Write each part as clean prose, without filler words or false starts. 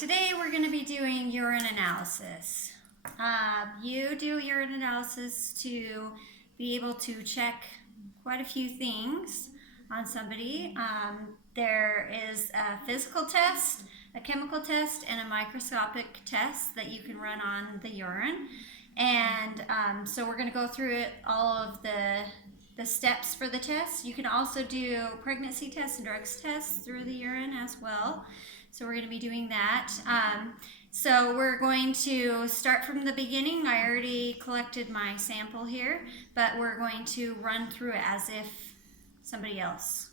today we're going to be doing urine analysis. You do urine analysis to be able to check quite a few things on somebody. There is a physical test, a chemical test, and a microscopic test that you can run on the urine. And so we're going to go through all of the steps for the test. You can also do pregnancy tests and drugs tests through the urine as well. So we're going to be doing that. So we're going to start from the beginning. I already collected my sample here, but we're going to run through it as if somebody else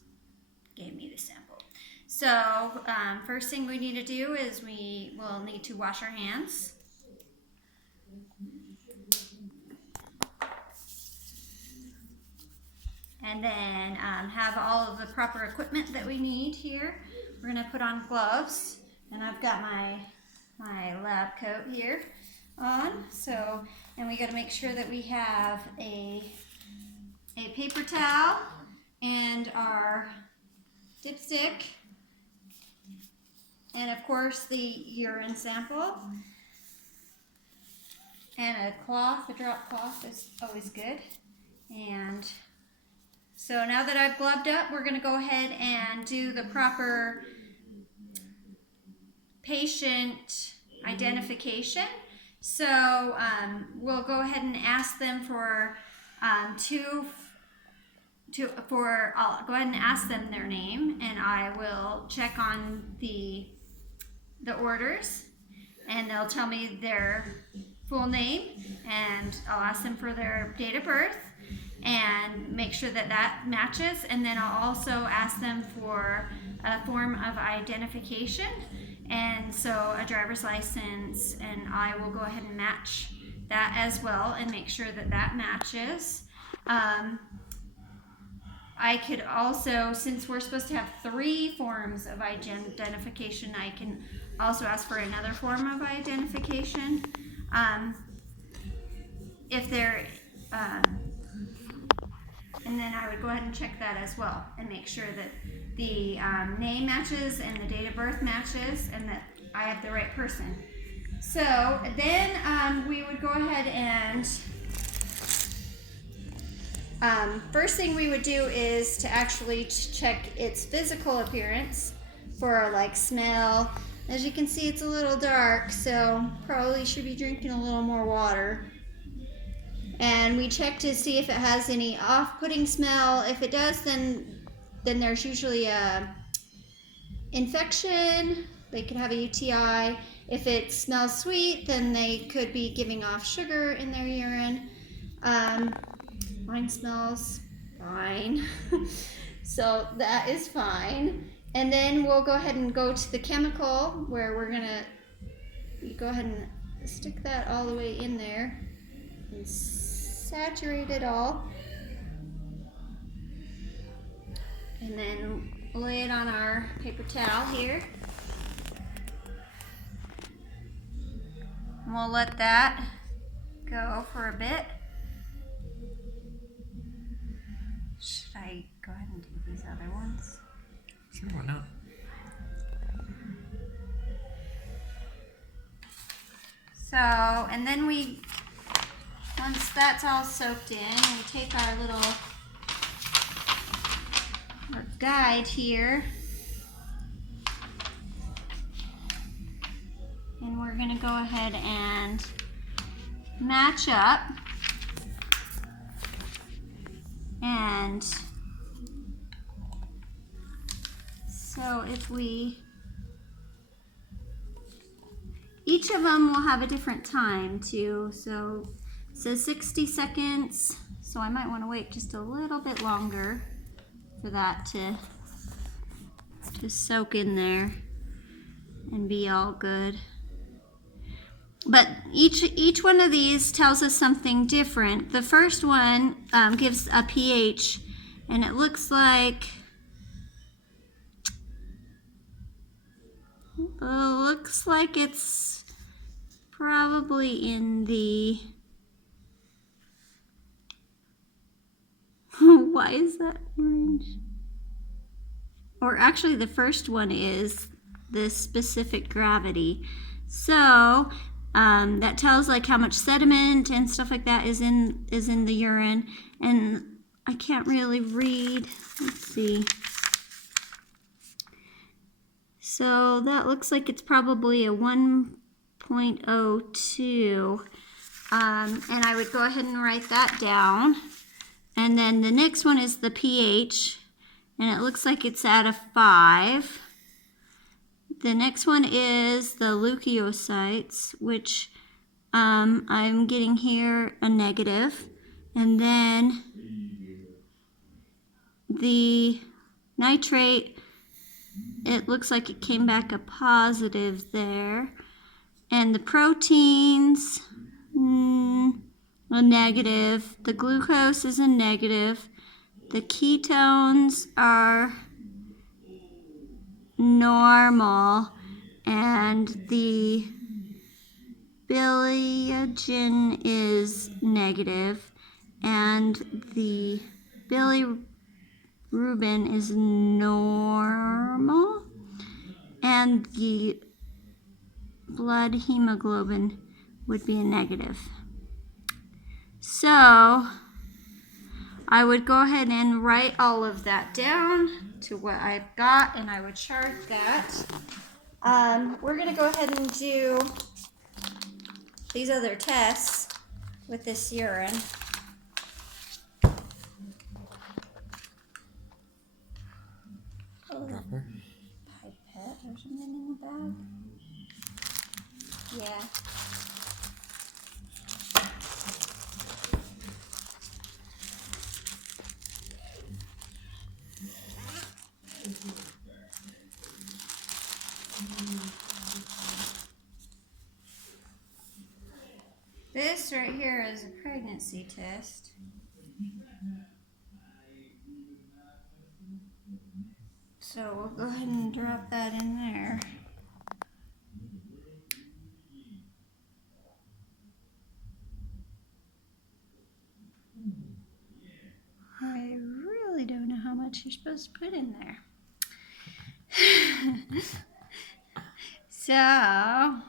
gave me the sample. So first thing we need to do is we will need to wash our hands. And then have all of the proper equipment that we need here. We're going to put on gloves, and I've got my lab coat here on. So, and we got to make sure that we have a paper towel and our dipstick, and of course the urine sample, and a cloth. A drop cloth is always good. And so now that I've gloved up, we're going to go ahead and do the proper patient identification. So we'll go ahead and ask them for I'll go ahead and ask them their name, and I will check on the orders, and they'll tell me their full name, and I'll ask them for their date of birth and make sure that that matches. And then I'll also ask them for a form of identification, and so a driver's license, and I will go ahead and match that as well and make sure that that matches. I could also, since we're supposed to have 3 forms of identification, I can also ask for another form of identification. If they're and then I would go ahead and check that as well and make sure that the name matches and the date of birth matches and that I have the right person. So then we would go ahead and first thing we would do is to actually check its physical appearance for like smell. As you can see, it's a little dark, so probably should be drinking a little more water. And we check to see if it has any off-putting smell. If it does, then there's usually a infection. They could have a UTI. If it smells sweet, then they could be giving off sugar in their urine. Mine smells fine. So that is fine. And then we'll go ahead and go to the chemical, where we're gonna go ahead and stick that all the way in there and saturate it all, and then lay it on our paper towel here, and we'll let that go for a bit. Should I go ahead and do these other ones? Sure, why not? So, and then once that's all soaked in, we take our guide here, and we're going to go ahead and match up. And so each of them will have a different time too. So it says 60 seconds, so I might want to wait just a little bit longer for that to soak in there and be all good. But each one of these tells us something different. The first one gives a pH, and it looks like it's probably in the why is that orange? Or actually the first one is this specific gravity. So that tells like how much sediment and stuff like that is in the urine. And I can't really read. Let's see. So that looks like it's probably a 1.02. And I would go ahead and write that down. And then the next one is the pH, and it looks like it's at a 5. The next one is the leukocytes, which I'm getting here a negative. And then the nitrate, it looks like it came back a positive there. And the proteins, a negative. The glucose is a negative. The ketones are normal. And the bilirubin is negative. And the bilirubin is normal. And the blood hemoglobin would be a negative. So I would go ahead and write all of that down to what I've got, and I would chart that. We're going to go ahead and do these other tests with this urine. Dropper. Pipette or something in the bag. Yeah. This right here is a pregnancy test. So we'll go ahead and drop that in there. I really don't know how much you're supposed to put in there. So,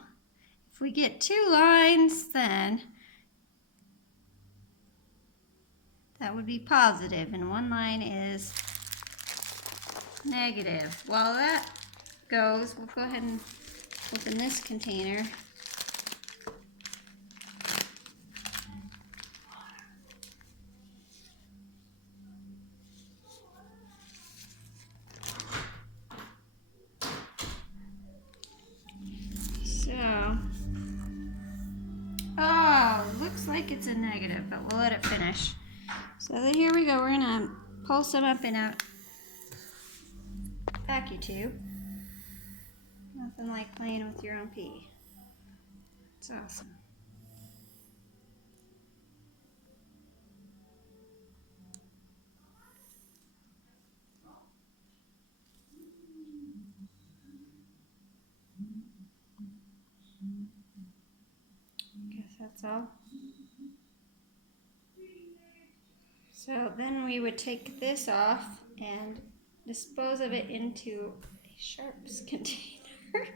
if we get 2 lines, then that would be positive, and 1 line is negative. While that goes, we'll go ahead and open this container. Looks like it's a negative, but we'll let it finish. So then here we go. We're gonna pulse them up in a vacuum tube. Nothing like playing with your own pee. It's awesome. Guess that's all. So then we would take this off and dispose of it into a sharps container.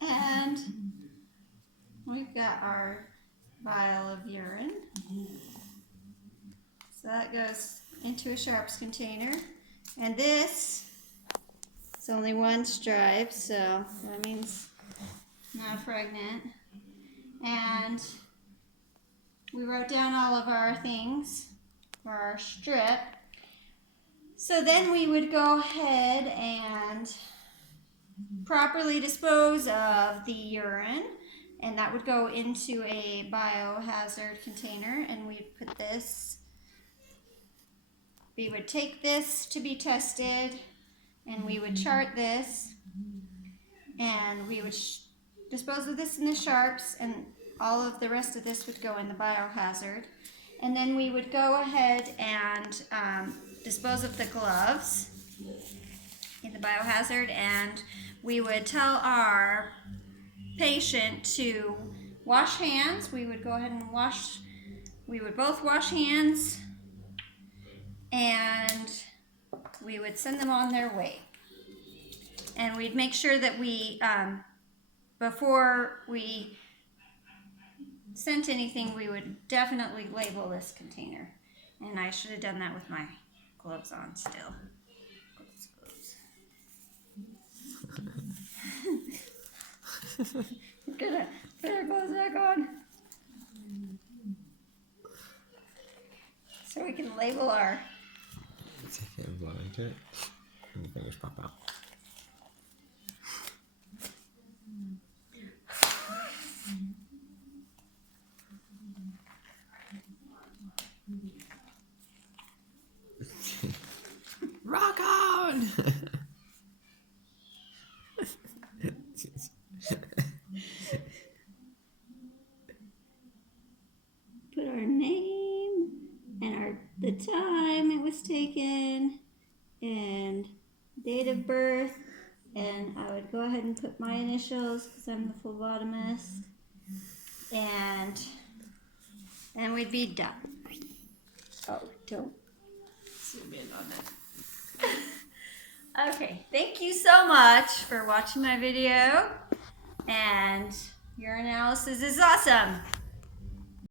And we've got our vial of urine. So that goes into a sharps container. And this is only 1 stripe, so that means not pregnant. And we wrote down all of our things for our strip. So then we would go ahead and properly dispose of the urine, and that would go into a biohazard container, and we'd put this, we would take this to be tested, and we would chart this, and we would dispose of this in the sharps, and all of the rest of this would go in the biohazard. And then we would go ahead and dispose of the gloves in the biohazard, and we would tell our patient to wash hands. We would go ahead and we would both wash hands, and we would send them on their way. And we'd make sure that we, before we sent anything, we would definitely label this container. And I should have done that with my gloves on still. Gloves. We're gonna put our gloves back on. So we can label our... Take it and blow into it, and your fingers pop out. Rock on! Put our name and the time it was taken and date of birth, and I would go ahead and put my initials because I'm the phlebotomist, and then we'd be done. Oh, don't zoom in on that. Okay, thank you so much for watching my video, and your analysis is awesome.